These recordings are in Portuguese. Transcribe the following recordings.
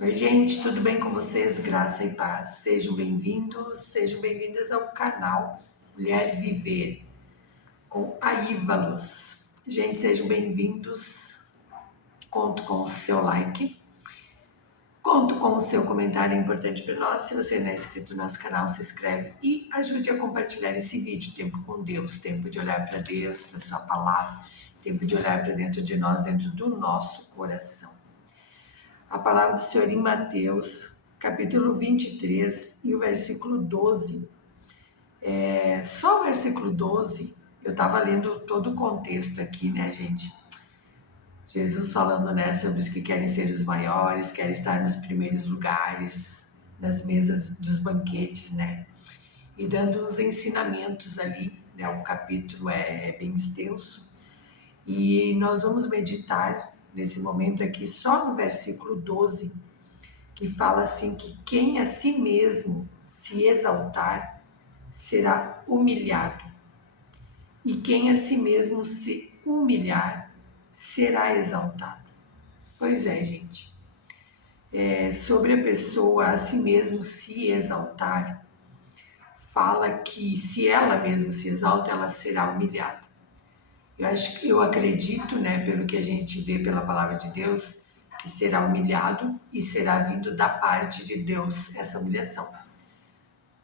Oi, gente, tudo bem com vocês? Graça e paz. Sejam bem-vindos, sejam bem-vindas ao canal Mulher Viver com Aívalos. Gente, sejam bem-vindos. Conto com o seu like, conto com o seu comentário, é importante para nós. Se você não é inscrito no nosso canal, se inscreve e ajude a compartilhar esse vídeo. Tempo com Deus, tempo de olhar para Deus, para Sua palavra, tempo de olhar para dentro de nós, dentro do nosso coração. A palavra do Senhor em Mateus, capítulo 23 e o versículo 12. Só o versículo 12, eu estava lendo todo o contexto aqui, né, gente? Jesus falando, né, sobre os que querem ser os maiores, querem estar nos primeiros lugares, nas mesas dos banquetes, né? E dando os ensinamentos ali, né? O capítulo é bem extenso. E nós vamos meditar nesse momento aqui só no versículo 12, que fala assim que quem a si mesmo se exaltar será humilhado, e quem a si mesmo se humilhar será exaltado. Pois é, gente. Sobre a pessoa a si mesmo se exaltar, fala que se ela mesma se exalta, ela será humilhada. Eu acredito, né, pelo que a gente vê pela palavra de Deus, que será humilhado e será vindo da parte de Deus essa humilhação.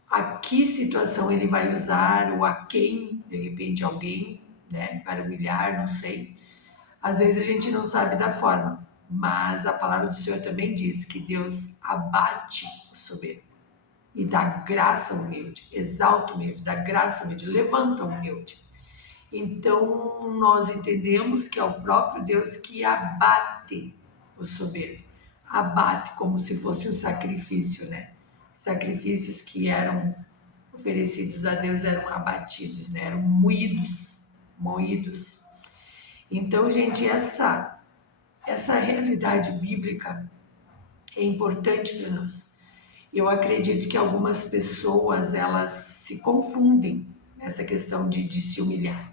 A que situação ele vai usar, ou a quem, de repente alguém, né, para humilhar, não sei. Às vezes a gente não sabe da forma, mas a palavra do Senhor também diz que Deus abate o soberbo e dá graça ao humilde, exalta o humilde, dá graça ao humilde, levanta o humilde. Então nós entendemos que é o próprio Deus que abate o soberbo, abate como se fosse um sacrifício, né? Sacrifícios que eram oferecidos a Deus eram abatidos, né? Eram moídos. Então, gente, essa realidade bíblica é importante para nós. Eu acredito que algumas pessoas elas se confundem nessa questão de se humilhar,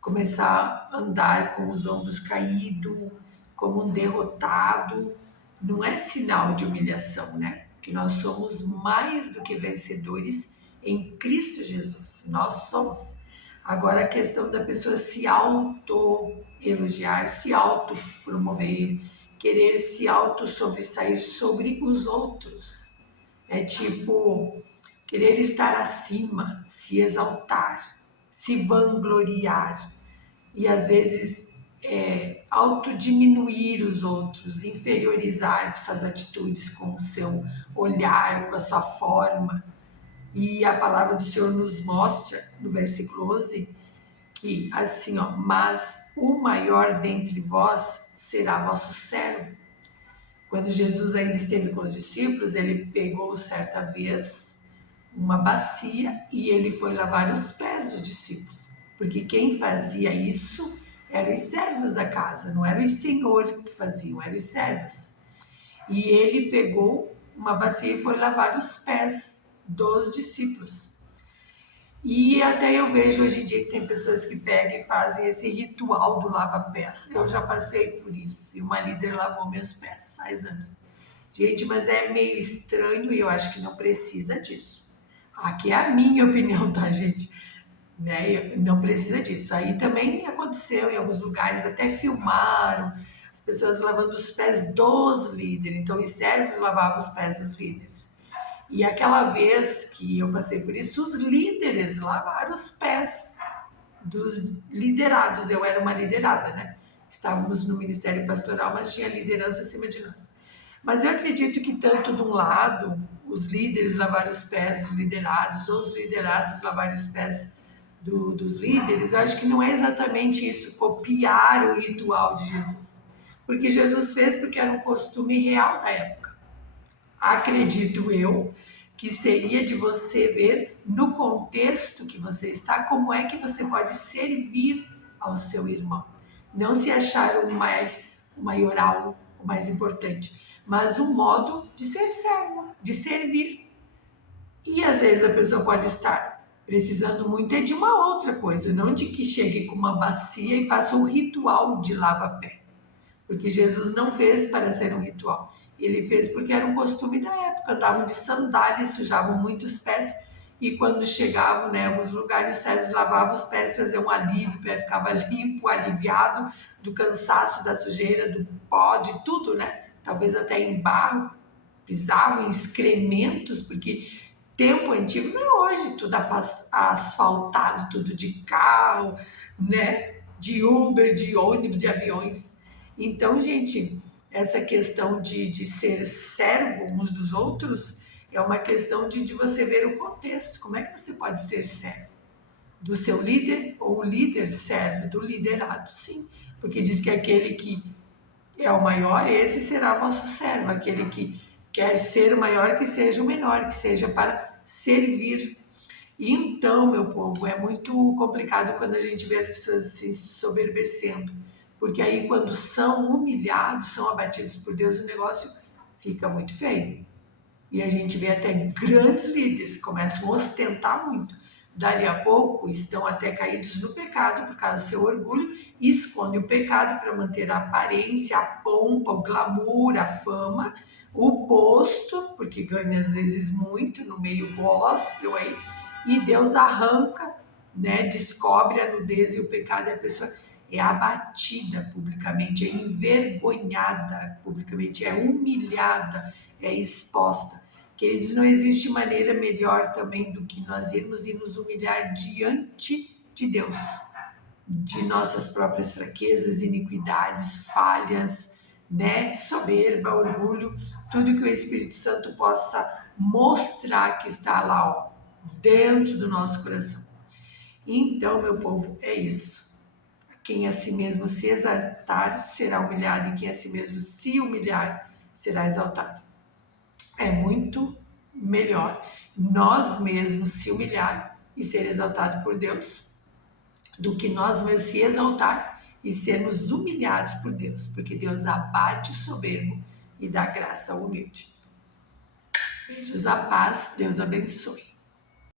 começar a andar com os ombros caídos, como um derrotado, não é sinal de humilhação, né? Porque nós somos mais do que vencedores em Cristo Jesus. Nós somos. Agora a questão da pessoa se auto-elogiar, se auto-promover, querer se auto-sobressair sobre os outros. É tipo querer estar acima, se exaltar, se vangloriar e às vezes autodiminuir os outros, inferiorizar suas atitudes com o seu olhar, com a sua forma. E a palavra do Senhor nos mostra, no versículo 11, que assim, ó, mas o maior dentre vós será vosso servo. Quando Jesus ainda esteve com os discípulos, ele pegou certa vez uma bacia e ele foi lavar os pés dos discípulos, porque quem fazia isso eram os servos da casa, não eram os senhores que faziam, eram os servos. E ele pegou uma bacia e foi lavar os pés dos discípulos. E até eu vejo hoje em dia que tem pessoas que pegam e fazem esse ritual do lava-pés. Eu já passei por isso, e uma líder lavou meus pés faz anos. Gente, mas é meio estranho e eu acho que não precisa disso. Aqui é a minha opinião, tá, gente? Né? Não precisa disso. Aí também aconteceu em alguns lugares, até filmaram as pessoas lavando os pés dos líderes. Então, os servos lavavam os pés dos líderes. E aquela vez que eu passei por isso, os líderes lavaram os pés dos liderados. Eu era uma liderada, né? Estávamos no ministério pastoral, mas tinha liderança acima de nós. Mas eu acredito que tanto de um lado, os líderes lavaram os pés dos liderados, ou os liderados lavaram os pés dos líderes. Eu acho que não é exatamente isso, copiar o ritual de Jesus. Porque Jesus fez porque era um costume real da época. Acredito eu que seria de você ver no contexto que você está, como é que você pode servir ao seu irmão. Não se achar o maioral, o mais importante, mas um modo de ser servo, de servir. E às vezes a pessoa pode estar precisando muito de uma outra coisa, não de que chegue com uma bacia e faça um ritual de lava-pé. Porque Jesus não fez para ser um ritual. Ele fez porque era um costume da época, andavam de sandálias, sujavam muito os pés, e quando chegavam, né, alguns lugares, os servos lavavam os pés, faziam um alívio, o pé ficava limpo, aliviado do cansaço, da sujeira, do pó, de tudo, né? Talvez até em barro, pisavam em excrementos, porque tempo antigo não é hoje, tudo asfaltado, tudo de carro, né? De Uber, de ônibus, de aviões. Então, gente, essa questão de ser servo uns dos outros é uma questão de você ver o contexto. Como é que você pode ser servo? Do seu líder ou o líder servo do liderado? Sim, porque diz que aquele que é o maior, esse será vosso servo. Aquele que quer ser o maior, que seja o menor, que seja para servir. Então, meu povo, é muito complicado quando a gente vê as pessoas se soberbecendo, porque aí quando são humilhados, são abatidos por Deus, o negócio fica muito feio. E a gente vê até grandes líderes que começam a ostentar muito. Dali a pouco estão até caídos no pecado por causa do seu orgulho e escondem o pecado para manter a aparência, a pompa, o glamour, a fama, o posto, porque ganha às vezes muito no meio gospel aí, e Deus arranca, né, descobre a nudez e o pecado e a pessoa é abatida publicamente, é envergonhada publicamente, é humilhada, é exposta. Queridos, não existe maneira melhor também do que nós irmos e nos humilhar diante de Deus, de nossas próprias fraquezas, iniquidades, falhas, né? Soberba, orgulho, tudo que o Espírito Santo possa mostrar que está lá, ó, dentro do nosso coração. Então, meu povo, é isso. Quem a si mesmo se exaltar será humilhado, e quem a si mesmo se humilhar será exaltado. É muito melhor nós mesmos se humilhar e ser exaltado por Deus do que nós mesmos se exaltar e sermos humilhados por Deus, porque Deus abate o soberbo e dá graça ao humilde. Beijos, a paz, Deus abençoe.